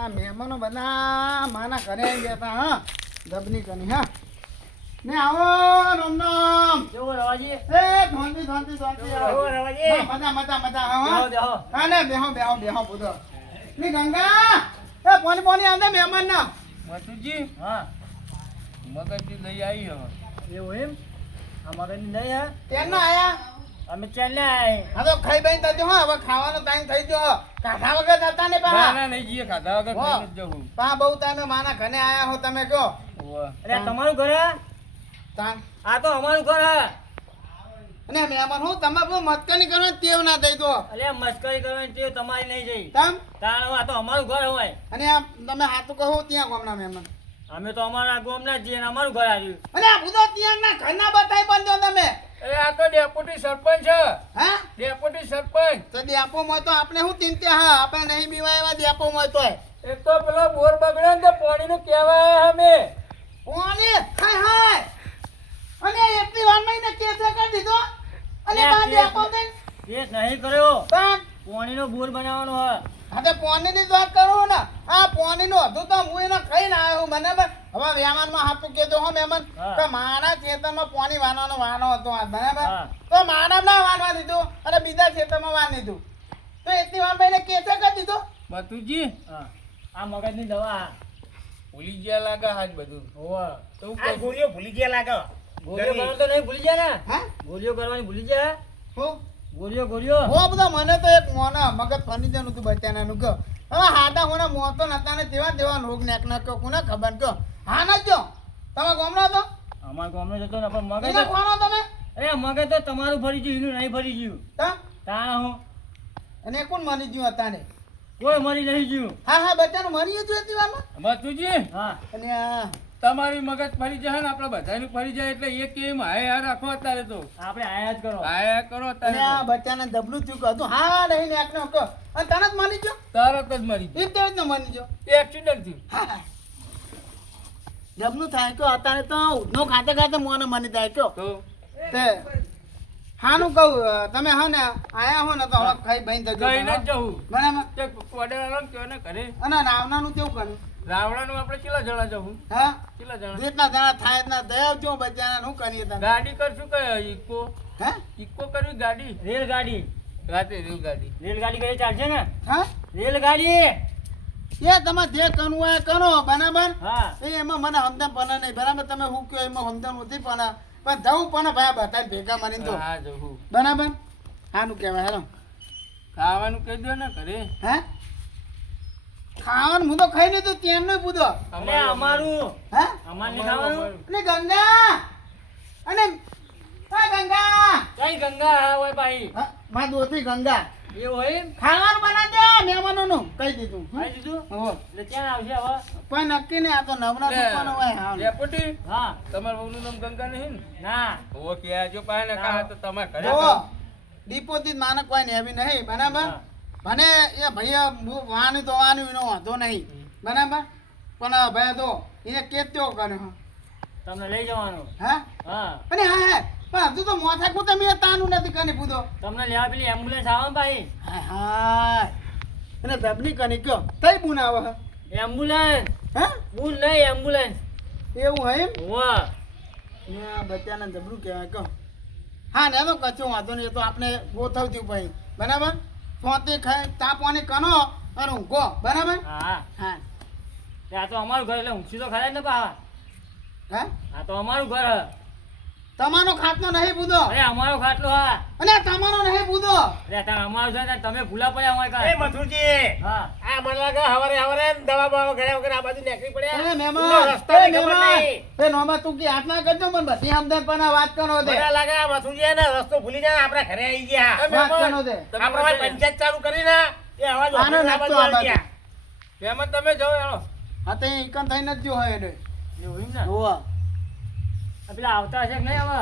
આ મહેમાનો બધા માના ઘરે આવી ગયા હતા હા દબની કની હા ને આવો રામ રામ કેવો રવાજી? એ ધોંતી ધોંતી ધોંતી કેવો રવાજી? મજા મજા મજા હા બેહો, બેહો. હા ને બેહો બેહો બેહો પૂરો ની ગંગા એ પાણી પાણી આવને મહેમાન ના મથુજી હા મગજથી લઈ આવી હવે એવું એમ અમારે નહીં હે તેન ના આયા અમે ચાલે આય હા તો ખાઈ બેન તજો હા હવે ખાવાનો ટાઈમ થઈ ગયો કાઢા વગર જતા ને ના પા ના નહીં જઈએ ખાધા વગર હો. ખાઈને જ જવું પા બહુ ટાઈમે માના ઘરે આયા હો તમે કયો હોવે. અરે તમારું ઘર હે? તાન આ તો અમારું ઘર હે. અને મહેમાન હું તમે બહુ મસ્કરી કરવાની ટેવ ના થઈ તો અલે મસ્કરી કરવાની ટેવ તમારી નહીં જઈ તમ તાણ આ તો અમારું ઘર હોય અને આ તમે હાથું કહો ત્યાં ગામના મહેમાન અમે તો અમારા ગામના જ છીએ ને અમારું ઘર આવ્યું અને આ બુધો ત્યાં ના ઘરના બતાઈ બંધો તમે એ આ તો ડેપ્યુટી સરપંચ છે હા ડેપ્યુટી સરપંચ તો દેપો મોય તો આપણે શું ચિંતા હા આપણે નહીં બીવાય એવા દેપો મોય તો એક તો પેલો બોર બગડે ને તો પાણીનું કહેવાય અમે ઓને હાય હાય અને એટલી વાર મહિને કેસ કરી દીધો અને બા દેપો દે કેસ નહીં કર્યો તાન પાણીનો બોર બનાવવાનો હોય હા તો પોની ની જ વાત કરું ને આ પોની નું હતું તો હું એને ખાઈને આવ્યો મને હવે મહેમાન માં હાથું કહેતો હો મહેમાન હા. કે મારા ખેતરમાં પોની વાનવાનો વાનો હતો આ બરાબર હા. તો મારા ના વાનવા દીધું અને બીજા ખેતરમાં વાન દીધું તો એટલી વાર મહિને કેસ કરી દીધો મથુજી હા આ મગજની દવા ભૂલી ગયા લાગે હાજ બધું હોવા તો હું આ કહું? ગોળીઓ ભૂલી ગયા લાગે ગોળીઓ કરવાનું તો નહીં ભૂલી ગયા ને હા ગોળીઓ કરવાની ભૂલી ગયા હું ગોળીઓ હો બધા મને તો એક મોના મગજ ફર્નિચર નું બચાનાનું કહો હવે હાડા હોના મોતો નતા ને તેવા તેવા રોગ નેક ના કહો કોને ખબર કહો હા ના જો તમે ગોમના તો અમાર ગામનો જતો ને પણ મગજ એને કોનો તમે અરે મગજ તો તમારું ફરી ગયું એનું નહીં ફરી ગયું તમ તા હું અને કોણ મરી ગયું હતા ને કોઈ મરી નહીં ગયું હા હા બચ્ચાનું મરી હતું એટલી વારમાં મથુજી હા અને આ તમારી મગજ ફરી જાય ને આપણે બધાનું ફરી જાય એટલે એ કેમ હાય રાખો અત્યારે તો આપણે આયા જ કરો હાય કરો અને અત્યારે આ બચ્ચાને દબલું થયું હતું હા નહીં ને એકનો કહો અને તને જ મરી ગયો તરત જ મરી એ તેવી જ મરી ગયો ગયું એક્સિડન્ટ થયું હા હા દબલું થાય કહો અત્યારે તો ઉધનો ખાતે ખાતે મોને મરી જાય કહો તો તે હાનું કહું તમે હા ને આયા હો ને તો હવે ખાઈ ભાઈ જજો કહીને જ જવું બરાબર તે વડેલાનો કયો ને ઘરે અને નાવનાનું કેવું કર્યું રાવણાનું આપણે કેટલા જણા જવું હા કેટલા જણા જેટલા જણા થાય એટલા દયા જો બચ્ચાને શું કરીએ તમે ગાડી કરશું કે ઇકો હે ઇકો કરવી ગાડી રેલગાડી રાતે રેલગાડી રેલગાડી કરી ચાલશે ને હા રેલગાડી એ તમે જે કરવું હોય એ કરો બરાબર હા એ એમાં મને સમજણ પણ નહીં બરાબર તમે શું કહો એમાં સમજણ નથી પણ જવું પણ ભાઈ બતાવી ભેગા મને તો હા જવું બરાબર સાનું કહેવાય હેલો ખાવાનું કહી દો ને ઘરે હે ખાવાનું હું તો ખાઈ લીધું ત્યાંનું પૂછો અરે અમારું હે અમાર નહીં ખાવાનું અને ગંગા અને હા ગંગા કઈ ગંગા હા હોય ભાઈ હા, મારી દોસ્તી ગંગા એવું હોય એમ? ખાવાનું બનાવી દે મહેમાનોનું કહી દીધું ખાઈ દીધું હો એટલે ક્યાં આવશે હવે પણ નક્કી નહીં આ તો નવરા દુકાનો હોય હા ડેપ્યુટી હા તમારા બહુનું નામ ગંગા નહીં ને ના ઓ કે આજો પાહે ને કહા તો તમે ઘરે જો ડિપોઝિટ માને કોઈ ને એવી નહીં બરાબર હા. મને એ ભૈયા હું વાની તો વાની એનો વાંધો નહીં બરાબર પણ ભાઈ તો એને કેતો કર્યો તમને લઈ જવાનું હા હા અને હા હા પણ હજુ તો મોથા કું તમે તાનું નથી કરી પૂછો તમને લેવા પેલી એમ્બ્યુલન્સ આવે ને ભાઈ હાય હાય એને ધબની કરી કયો કઈ બુન આવે હે? એમ્બ્યુલન્સ હા બુલ નહીં એમ્બ્યુલન્સ એવું હોય એમ વાહ ને આ બચ્ચાને જબરું કહેવાય કહો હા ને તો કચો વાંધો નહીં એ તો આપણે ગોઠવજો ભાઈ બરાબર પોતે ખાઈ તાપવાની કનો અને ઊંઘો બરાબર હા હા આ તો અમારું ઘર એટલે ઊંચી તો ખરા ને બા હા આ તો અમારું ઘર હે. તમારો ખાટલો નહીં પૂછો અરે અમારો ખાટલો હા અને તમારો નહીં પૂછો અરે તાર અમારું છે ને તમે ભૂલા પડ્યા હોય એ કાંઈ. મથુરજી હા આ મને લાગે હવારે દવા બવા ગયા વગર આ બાજુ નીકળી એ પડ્યા મહેમાન રસ્તાની એ ખબર મહેમાન નહીં એ નોમાં તું કે હાથ ના કરજો પણ બધી આમદન પણ આ વાત કરો દે મને લાગે આ મથુરજી હે ને રસ્તો ભૂલી જાય આપણે ઘરે આવી ગયા વાત કરો દે આપણે ભાઈ પંચાયત ચાલુ કરીને એ અવાજ આનો આ નાખતો બાજુ આ આવી બાજુ. ગયા એમાં તમે જાઓ હેલો હા તો એકન થઈને જ જો હોય એને એવું એમ ને હોવા આ પેલા આવતા હશે કે નહીં હવે